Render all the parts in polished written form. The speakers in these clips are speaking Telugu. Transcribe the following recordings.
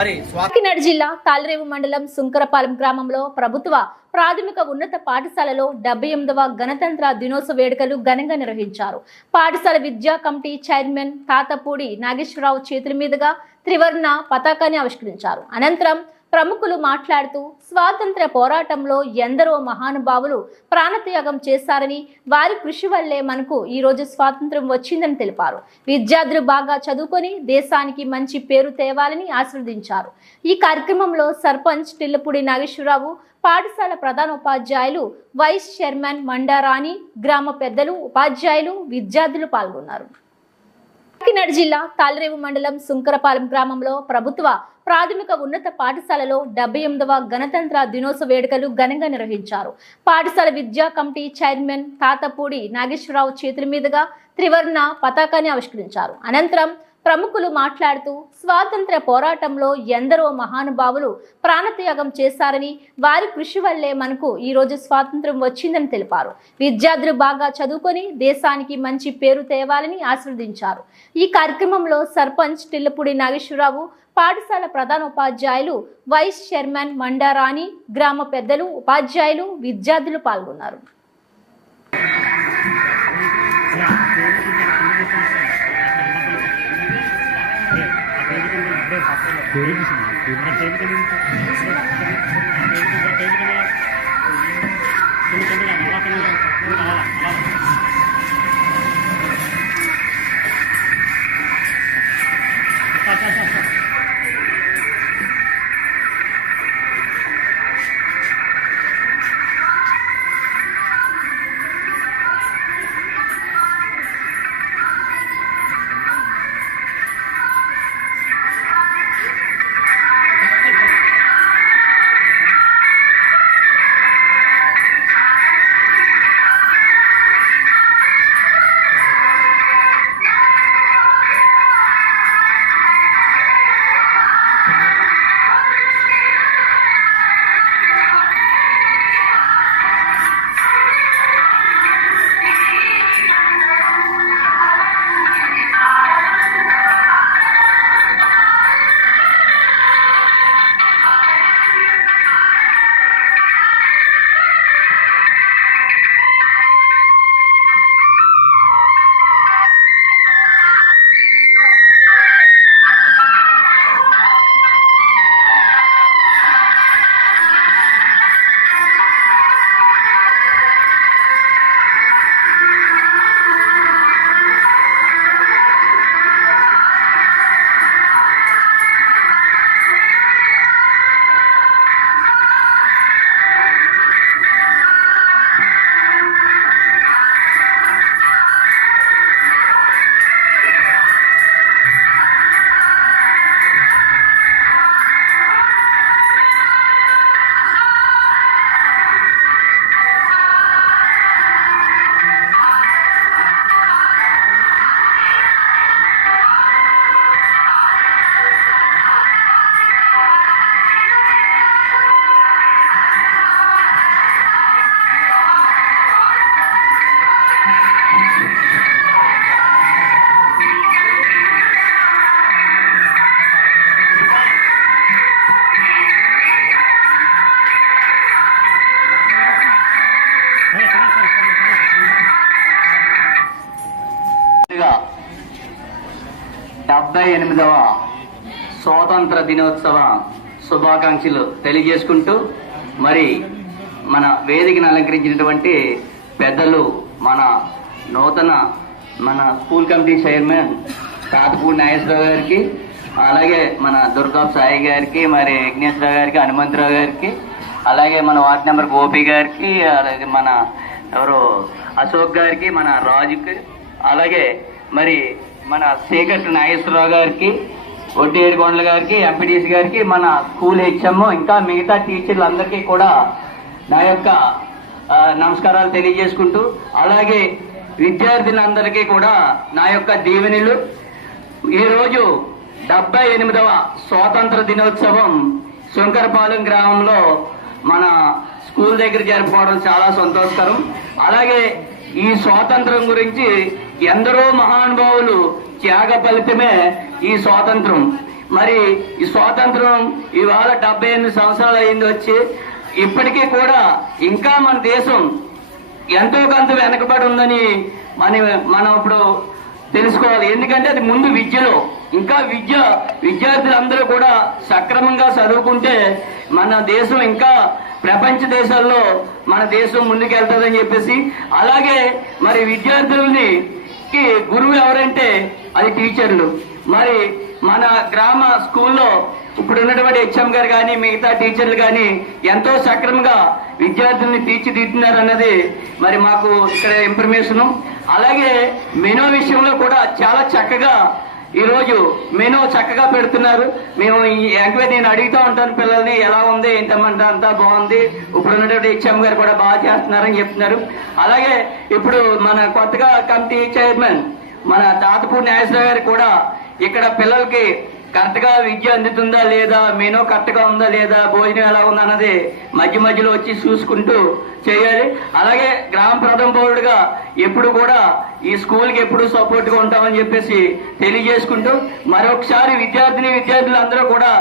కాకినాడ జిల్లా తాళ్లరేవు మండలం సుంకరపాలెం గ్రామంలో ప్రభుత్వ ప్రాథమిక ఉన్నత పాఠశాలలో 78వ గణతంత్ర దినోత్సవ వేడుకలు ఘనంగా నిర్వహించారు. పాఠశాల విద్యా కమిటీ చైర్మన్ తాతపూడి నాగేశ్వరరావు చేతుల మీదుగా త్రివర్ణ పతాకాన్ని ఆవిష్కరించారు. అనంతరం ప్రముఖులు మాట్లాడుతూ స్వాతంత్ర్య పోరాటంలో ఎందరో మహానుభావులు ప్రాణత్యాగం చేశారని, వారి కృషి వల్లే మనకు ఈ రోజు స్వాతంత్ర్యం వచ్చిందని తెలిపారు. విద్యార్థులు బాగా చదువుకొని దేశానికి మంచి పేరు తేవాలని ఆశీర్వదించారు. ఈ కార్యక్రమంలో సర్పంచ్ టిల్లపూడి నాగేశ్వరరావు, పాఠశాల ప్రధాన ఉపాధ్యాయులు, వైస్ చైర్మన్ మండారాణి, గ్రామ పెద్దలు, ఉపాధ్యాయులు, విద్యార్థులు పాల్గొన్నారు. కాకినాడ జిల్లా తాళ్లరేవు మండలం సుంకరపాలెం గ్రామంలో ప్రభుత్వ ప్రాథమిక ఉన్నత పాఠశాలలో 78వ గణతంత్ర దినోత్సవ వేడుకలు ఘనంగా నిర్వహించారు. పాఠశాల విద్యా కమిటీ చైర్మన్ తాతపూడి నాగేశ్వరరావు చేతుల మీదుగా త్రివర్ణ పతాకాన్ని ఆవిష్కరించారు. అనంతరం ప్రముఖులు మాట్లాడుతూ స్వాతంత్ర్య పోరాటంలో ఎందరో మహానుభావులు ప్రాణత్యాగం చేశారని, వారి కృషి వల్లే మనకు ఈ రోజు స్వాతంత్ర్యం వచ్చిందని తెలిపారు. విద్యార్థులు బాగా చదువుకొని దేశానికి మంచి పేరు తేవాలని ఆశీర్వదించారు. ఈ కార్యక్రమంలో సర్పంచ్ టిల్లపూడి నాగేశ్వరరావు, పాఠశాల ప్రధాన ఉపాధ్యాయులు, వైస్ చైర్మన్ మండారాణి, గ్రామ పెద్దలు, ఉపాధ్యాయులు, విద్యార్థులు పాల్గొన్నారు. ఎనిమిదవ స్వాతంత్ర దినోత్సవ శుభాకాంక్షలు తెలియజేసుకుంటూ, మరి మన వేదికను అలంకరించినటువంటి పెద్దలు, మన school committee chairman Tatapudi Nageswararao గారికి, అలాగే మన దుర్గాబ్ సాయి గారికి, మరి యజ్ఞేశ్వరరావు గారికి, హనుమంతరావు గారికి, అలాగే మన వార్డ్ నెంబర్ గోపి గారికి, అలాగే మన అశోక్ గారికి, మన రాజుకి, అలాగే మరి మన శేఖర్ నాగేశ్వరరావు గారికి, వడ్డీ ఏడుకొండల గారికి, ఎంపీడీసీ గారికి, మన స్కూల్ హెచ్ఎం, ఇంకా మిగతా టీచర్లందరికీ కూడా నా యొక్క నమస్కారాలు తెలియజేసుకుంటూ, అలాగే విద్యార్థులందరికీ కూడా నా యొక్క దీవెనలు. ఈరోజు 78వ స్వాతంత్ర దినోత్సవం సుంకరపాలెం గ్రామంలో మన స్కూల్ దగ్గర జరుపుకోవడం చాలా సంతోషకరం. అలాగే ఈ స్వాతంత్రం గురించి ఎందరో మహానుభావులు త్యాగ ఫలితమే ఈ స్వాతంత్రం. మరి ఈ స్వాతంత్రం ఇవాళ 78 సంవత్సరాలు అయింది వచ్చి, ఇప్పటికీ కూడా ఇంకా మన దేశం ఎంతో కొంత వెనకబడి ఉందని మనం ఇప్పుడు తెలుసుకోవాలి. ఎందుకంటే అది ముందు విద్యలో, ఇంకా విద్యార్థులందరూ కూడా సక్రమంగా చదువుకుంటే మన దేశం ఇంకా ప్రపంచ దేశాల్లో మన దేశం ముందుకెళ్తుందని చెప్పేసి, అలాగే మరి విద్యార్థులని గురువు ఎవరంటే అది టీచర్లు. మరి మన గ్రామ స్కూల్లో ఇప్పుడు ఉన్నటువంటి హెచ్ఎం గారు కానీ మిగతా టీచర్లు కానీ ఎంతో సక్రమంగా విద్యార్థుల్ని తీర్చిదిద్దుతున్నారు అన్నది మరి మాకు ఇక్కడ ఇన్ఫర్మేషన్. అలాగే మెనూ విషయంలో కూడా చాలా చక్కగా ఈరోజు మెనూ చక్కగా పెడుతున్నారు. మేము నేను అడుగుతూ ఉంటాను పిల్లల్ని, ఎలా ఉంది ఏంటంటే అంతా బాగుంది, ఇప్పుడు ఉన్నటువంటి హెచ్ఎం గారు కూడా బాగా చేస్తున్నారని చెప్తున్నారు. అలాగే ఇప్పుడు మన కొత్తగా కమిటీ చైర్మన్ మన తాతపూడి నాగేశ్వరరావు గారు కూడా ఇక్కడ పిల్లలకి కరెక్ట్ గా విద్య అందుతుందా లేదా, మెనూ కరెక్ట్ గా ఉందా లేదా, భోజనం ఎలా ఉందా అన్నది మధ్య మధ్యలో వచ్చి చూసుకుంటూ చేయాలి. అలాగే గ్రామ ప్రథమ పౌరుడుగా ఎప్పుడు కూడా ఈ స్కూల్ కి ఎప్పుడు సపోర్ట్ గా ఉంటామని చెప్పేసి తెలియజేసుకుంటూ, మరొకసారి విద్యార్థులందరూ కూడా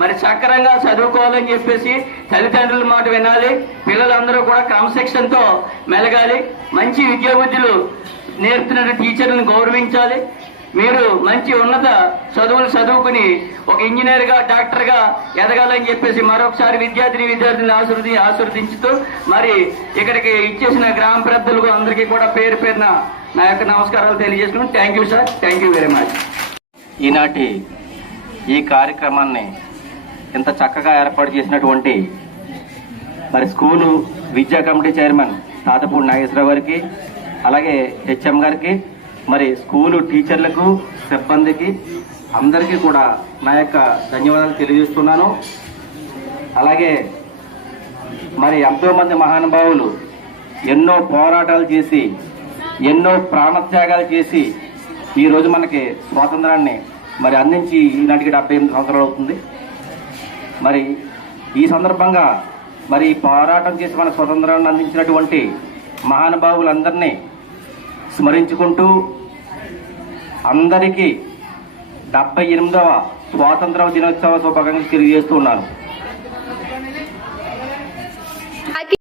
మరి సక్రంగా చదువుకోవాలని చెప్పేసి తల్లిదండ్రుల మాట వినాలి. పిల్లలందరూ కూడా క్రమశిక్షణతో మెలగాలి. మంచి విద్యాబుద్ధులు నేర్పుతున్న టీచర్లను గౌరవించాలి. మీరు మంచి ఉన్నత చదువులు చదువుకుని ఒక ఇంజనీర్ గా డాక్టర్ గా ఎదగాలని చెప్పేసి మరొకసారి విద్యార్థులను ఆశీర్వదించుతూ మరి ఇక్కడికి ఇచ్చేసిన గ్రామ పెద్దలకు అందరికీ కూడా పేరు పేరున నా యొక్క నమస్కారాలు తెలియజేసుకున్నాను. Thank you sir, thank you very much. ఈనాటి ఈ కార్యక్రమాన్ని ఇంత చక్కగా ఏర్పాటు చేసినటువంటి మరి స్కూలు విద్యా కమిటీ చైర్మన్ తాతపూడి నాగేశ్వరరావు గారికి, అలాగే హెచ్ఎం గారికి, మరి స్కూలు టీచర్లకు, సిబ్బందికి అందరికీ కూడా నా యొక్క ధన్యవాదాలు తెలియజేస్తున్నాను. అలాగే మరి ఎంతో మంది మహానుభావులు ఎన్నో పోరాటాలు చేసి, ఎన్నో ప్రాణత్యాగాలు చేసి ఈరోజు మనకి స్వాతంత్రాన్ని మరి అందించి ఈనాటికి 78 సంవత్సరాలు అవుతుంది. మరి ఈ సందర్భంగా మరి పోరాటం చేసి మన స్వాతంత్రాన్ని అందించినటువంటి మహానుభావులందరినీ స్మరించుకుంటూ అందరికీ 78వ స్వాతంత్ర దినోత్సవ శుభాకాంక్షలు తెలియజేస్తున్నాను.